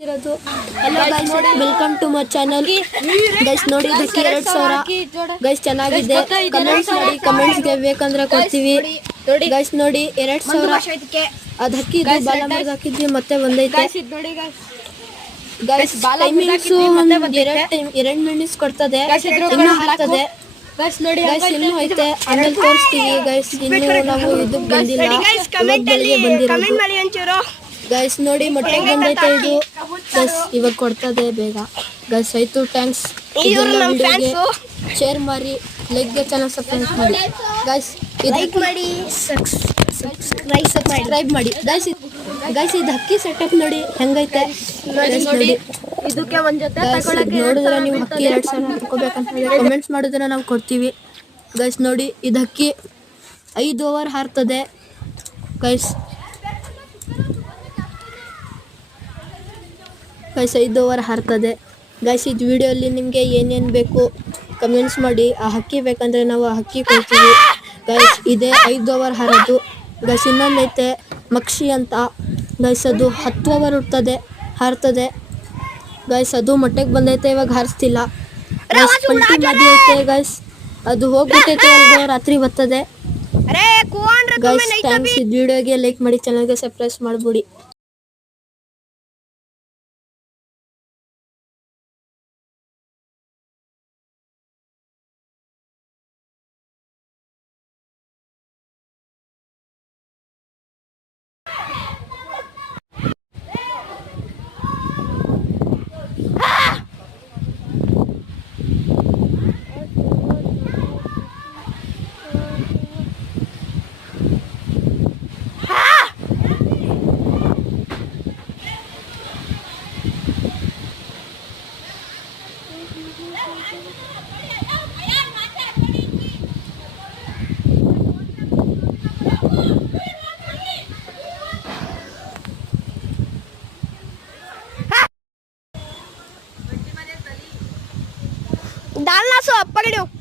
ಇರೋದು hello guys welcome to my channel guys ನೋಡಿ ಇದಕ್ಕೆ 2000 ಗೈಸ್ ಚೆನ್ನಾಗಿದೆ ಕಮೆಂಟ್ಸ್ ಮಾಡಿ ಕಮೆಂಟ್ಸ್ ಗೆ ಬೇಕಂದ್ರೆ ಕೊಡ್ತೀವಿ ಗೈಸ್ ನೋಡಿ 2000 ಅದು ಹಾಕಿದ್ದು ಬಾಲ ಮರದ ಹಾಕಿದ್ವಿ ಮತ್ತೆ ಬಂದೈತೆ ಗೈಸ್ ಟೈಮಿಂಗ್ಸ್ 2 ಮಿನಿಟ್ಸ್ ಕೊಡ್ತದೆ ಇನ್ನು ಹಾಕ್ತದೆ ಗೈಸ್ ನೋಡಿ ಗೈಸ್ ಇನ್ನು ಐತೆ ಆಮೇಲೆ ತೋರಿಸ್ತೀವಿ ಗೈಸ್ ಇನ್ನು ನಾವು ಇದಕ್ಕೆ ಬಂದಿಲ್ಲ ಬಂದಿರೋದು ಗೈಸ್ ನೋಡಿ ಮೊಟ್ಟೆ ಬಂದೈತೆ ಇದು ಗೈಸ್ ಇವಾಗ ಕೊಡ್ತದೆ ಬೇಗ ಗೈಸ್ ಆಯ್ತು ಥ್ಯಾಂಕ್ಸ್ ಶೇರ್ ಮಾಡಿ ಲೈಕ್ ಗೆ ಚಾನಲ್ ಸಬ್ಸ್ಕ್ರೈಬ್ ಮಾಡಿ ಗೈಸ್ ಲೈಕ್ ಮಾಡಿ ಸಬ್ಸ್ಕ್ರೈಬ್ ಮಾಡಿ ಗೈಸ್ ಇದು ಹಕ್ಕಿ ಸೆಟಪ್ ನೋಡಿ ಹೆಂಗೈತೆ ನೋಡಿ ಇದಕ್ಕೆ ಒಂದು ಜೊತೆ ನೋಡಿದ್ರೆ ನೀವು ಹಕ್ಕಿ 2000 ತಗೋಬೇಕಂತ ಕಮೆಂಟ್ಸ್ ಮಾಡಿದ್ರೆ ನಾವು ಕೊಡ್ತೀವಿ ಗೈಸ್ ನೋಡಿ ಇದು ಹಕ್ಕಿ 5 ಓವರ್ ಹಾರ್ತದೆ ಗೈಸ್ 5 ಓವರ್ ಹಾರ್ತದೆ ಗೈಸ್ ಇದು ವಿಡಿಯೋಲಿ ನಿಮಗೆ ಏನೇನು ಬೇಕು ಕಮೆಂಟ್ಸ್ ಮಾಡಿ ಆ ಹಕ್ಕಿ ಬೇಕಂದ್ರೆ ನಾವು ಆ ಹಕ್ಕಿ ಕೊಡ್ತೀವಿ ಗೈಸ್ ಇದೇ 5 ಓವರ್ ಹಾರೋದು ಗೈಸ್ ಇನ್ನೊಂದೈತೆ ಮಕ್ಷಿ ಅಂತ ಗೈಸ್ ಅದು 10 ಓವರ್ ಹಾರ್ತದೆ ಗೈಸ್ ಅದು ಮೊಟ್ಟೆಗೆ ಬಂದೈತೆ ಇವಾಗ ಹಾರಿಸ್ತಿಲ್ಲ ಪಲ್ಟಿ ಮಾದಿ ಐತೆ ಗೈಸ್ ಅದು ಹೋಗ್ಬಿಟ್ಟೈತೆ ರಾತ್ರಿ ಬರ್ತದೆ ಗೈಸ್ ಥ್ಯಾಂಕ್ಸ್ ಇದು ವಿಡಿಯೋಗೆ ಲೈಕ್ ಮಾಡಿ ಚಾನಲ್ಗೆ ಸಬ್ಸ್ಕ್ರೈಬ್ ಮಾಡ್ಬಿಡಿ डालना सो पकड़ो